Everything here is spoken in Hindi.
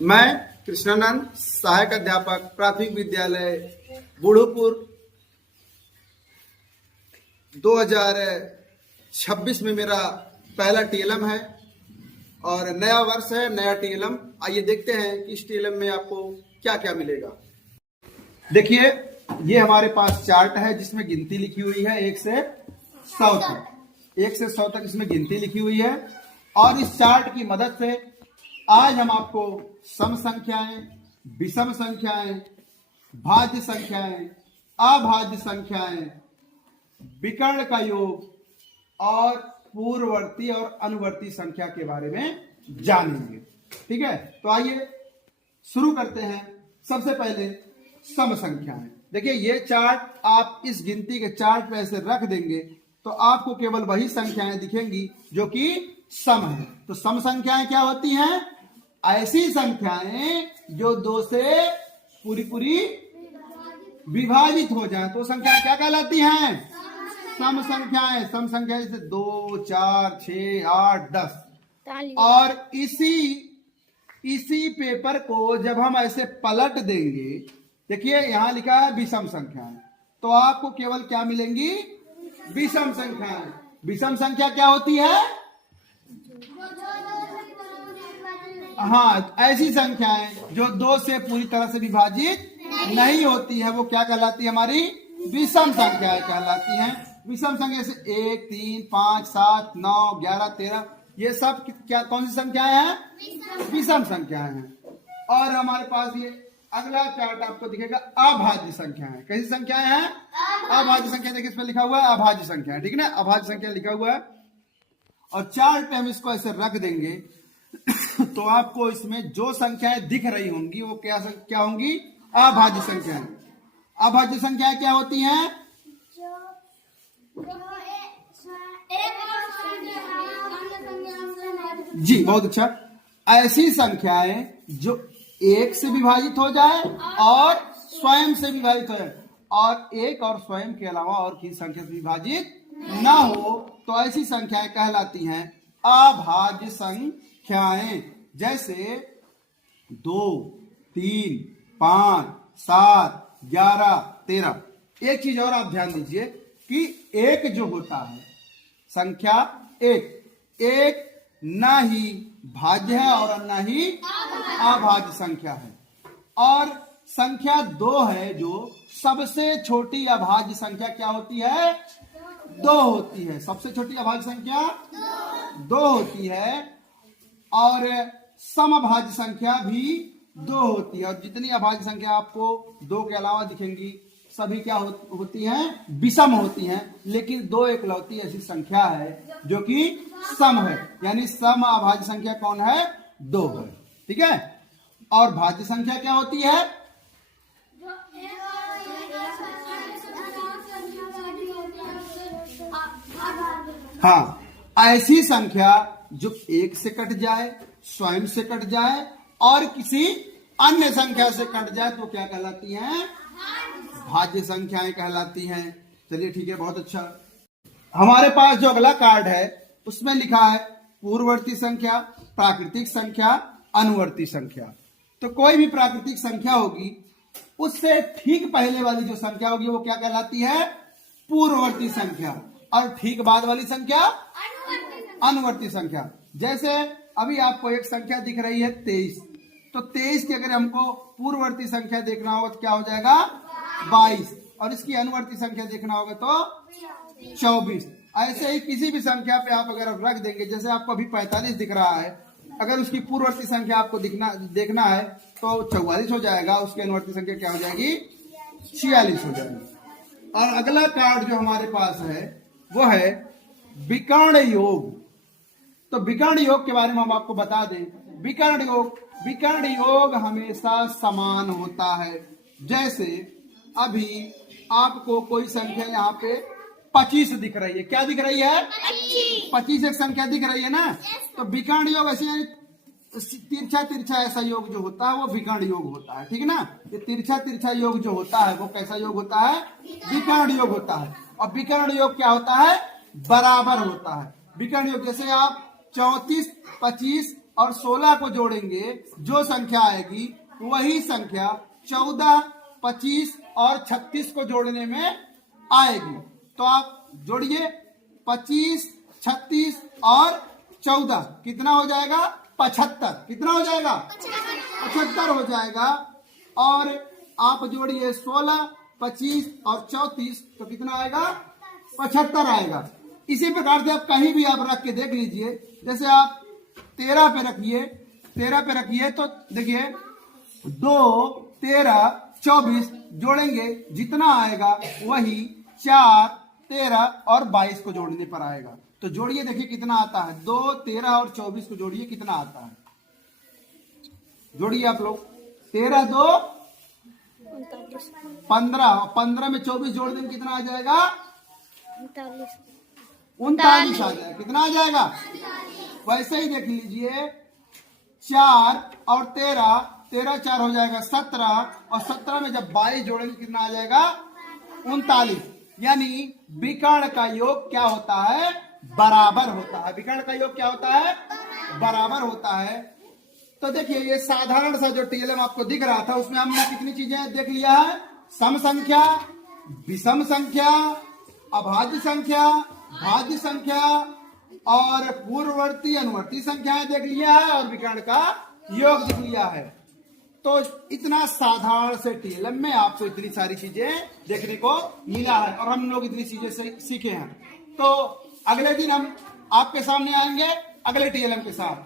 मैं कृष्णानंद, सहायक अध्यापक, प्राथमिक विद्यालय बूढ़ोपुर, 2026 में मेरा पहला टीएलएम है और नया वर्ष है, नया टीएलएम। आइए देखते हैं कि इस टीएलएम में आपको क्या क्या मिलेगा। देखिए, ये हमारे पास चार्ट है जिसमें गिनती लिखी हुई है 1 से 100 तक। 1 से 100 तक इसमें गिनती लिखी हुई है और इस चार्ट की मदद से आज हम आपको सम संख्याएं, विषम संख्याएं, भाज्य संख्याएं, अभाज्य संख्याएं, विकर्ण का योग और पूर्ववर्ती और अनुवर्ती संख्या के बारे में जानेंगे। ठीक है, तो आइए शुरू करते हैं। सबसे पहले सम संख्याएं। देखिए, ये चार्ट आप इस गिनती के चार्ट पे ऐसे रख देंगे तो आपको केवल वही संख्याएं दिखेंगी जो कि सम है। तो सम संख्याएं क्या होती हैं? ऐसी संख्याएं जो 2 से पूरी विभाजित हो जाए तो संख्याएं क्या कहलाती हैं? सम संख्याएं। सम संख्या जैसे 2, 4, 6, 8, 10। और इसी पेपर को जब हम ऐसे पलट देंगे, देखिए यहां लिखा है विषम संख्याएं, तो आपको केवल क्या मिलेंगी? विषम संख्याएं। विषम संख्या क्या होती है? हाँ, ऐसी संख्याएं जो 2 से पूरी तरह से विभाजित नहीं होती है वो क्या कहलाती है? हमारी विषम संख्याएं कहलाती हैं। विषम संख्या से 1, 3, 5, 7, 9, 11, 13 ये सब क्या कौन सी संख्याएं हैं? विषम संख्याएं हैं। और हमारे पास ये अगला चार्ट आपको दिखेगा अभाज्य संख्याएं। कैसी संख्याएं हैं? अभाज्य संख्या। देखिए इसमें लिखा हुआ है अभाज्य संख्या, ठीक है ना? अभाज्य संख्या लिखा हुआ है और चार्ट पे हम इसको ऐसे रख देंगे तो आपको इसमें जो संख्याएं दिख रही होंगी वो क्या होंगी? अभाज्य संख्याएं। अभाज्य संख्याएं क्या होती हैं? जी, बहुत अच्छा। ऐसी संख्याएं जो 1 से विभाजित हो जाए और स्वयं से विभाजित हो जाए और 1 और स्वयं के अलावा और किसी संख्या से विभाजित ना हो तो ऐसी संख्याएं कहलाती हैं अभाज्य संख्याएं। जैसे 2, 3, 5, 7, 11, 13। एक चीज और आप ध्यान दीजिए कि 1 जो होता है, संख्या 1 ना ही भाज्य है और ना ही अभाज्य संख्या है। और संख्या 2 है जो सबसे छोटी अभाज्य संख्या क्या होती है? 2 होती है। सबसे छोटी अभाज्य संख्या 2 होती है और समअभाज्य संख्या भी 2 होती है। और जितनी अभाज्य संख्या आपको 2 के अलावा दिखेंगी सभी क्या होती हैं? विषम होती हैं। लेकिन 2 एकलौती ऐसी संख्या है जो कि सम है, यानी सम अभाज्य संख्या कौन है? 2 है। ठीक है, और भाज्य संख्या क्या होती है? हाँ, ऐसी संख्या जो 1 से कट जाए, स्वयं से कट जाए और किसी अन्य संख्या से कट जाए तो क्या कहलाती हैं? भाज्य संख्याएं कहलाती हैं। चलिए ठीक है, बहुत अच्छा। हमारे पास जो अगला कार्ड है उसमें लिखा है पूर्ववर्ती संख्या, प्राकृतिक संख्या, अनुवर्ती संख्या। तो कोई भी प्राकृतिक संख्या होगी उससे ठीक पहले वाली जो संख्या होगी वो क्या कहलाती है? पूर्ववर्ती संख्या। और ठीक बाद वाली संख्या अनुवर्ती संख्या। जैसे अभी आपको एक संख्या दिख रही है 23, तो 23 की अगर हमको पूर्ववर्ती संख्या देखना होगा तो क्या हो जाएगा? 22। और इसकी अनुवर्ती संख्या देखना होगा तो 24। ऐसे ही किसी भी संख्या पे आप अगर रख देंगे, जैसे आपको अभी 45 दिख रहा है, अगर उसकी पूर्ववर्ती संख्या आपको देखना है तो 44 हो जाएगा, उसकी अनुवर्ती संख्या क्या हो जाएगी? 46 हो जाएगी। और अगला कार्ड जो हमारे पास है वो है विकर्ण योग। तो विकर्ण योग के बारे में हम आपको बता दें। विकर्ण योग हमेशा समान होता है। जैसे अभी आपको कोई संख्या यहाँ पे 25 दिख रही है। क्या दिख रही है? 25 एक संख्या दिख रही है ना? तो विकर्ण योग ऐसे तिरछा ऐसा योग जो होता है वो विकर्ण योग होता है। ठीक है ना? ये तिरछा योग जो होता है वो कैसा योग होता है? विकर्ण योग होता है। और विकर्ण योग क्या होता है? बराबर होता है। विकर्ण योग जैसे आप 34, 25 और 16 को जोड़ेंगे, जो संख्या आएगी वही संख्या 14, 25 और 36 को जोड़ने में आएगी। तो आप जोड़िए 25, 36 और 14 कितना हो जाएगा? 75। कितना हो जाएगा? 75 हो जाएगा। और आप जोड़िए 16, 25 और 34 तो कितना आएगा? 75 आएगा। इसी प्रकार से आप कहीं भी आप रख के देख लीजिए। जैसे आप 13 पे रखिए, 13 पे रखिए तो देखिए 2, 13, 24 जोड़ेंगे, जितना आएगा वही 4, 13 और 22 को जोड़ने पर आएगा। तो जोड़िए, देखिए कितना आता है। 2, 13 और 24 को जोड़िए, कितना आता है? जोड़िए आप लोग। 13, 2, 15 और 15 में 24 जोड़ देंगे, कितना आ जाएगा? 39 आ जाएगा। कितना आ जाएगा? वैसे ही देख लीजिए 4 और 13, 13 4 हो जाएगा 17 और 17 में जब 22 जोड़ेंगे कितना आ जाएगा? 39। यानी विकर्ण का योग क्या होता है? बराबर होता है। विकर्ण का योग क्या होता है? बराबर होता है। तो देखिए ये साधारण सा जो टीएलएम आपको दिख रहा था उसमें हमने कितनी चीजें देख लिया है? सम संख्या, विषम संख्या, अभाज्य संख्या, भाज्य संख्या और पूर्ववर्ती अनुवर्ती संख्याएं देख लिया है और विकर्ण का योग देख लिया है। तो इतना साधारण से टीएलएम में आपको इतनी सारी चीजें देखने को मिला है और हम लोग इतनी चीजें सीखे हैं। तो अगले दिन हम आपके सामने आएंगे अगले टीएलएम के साथ।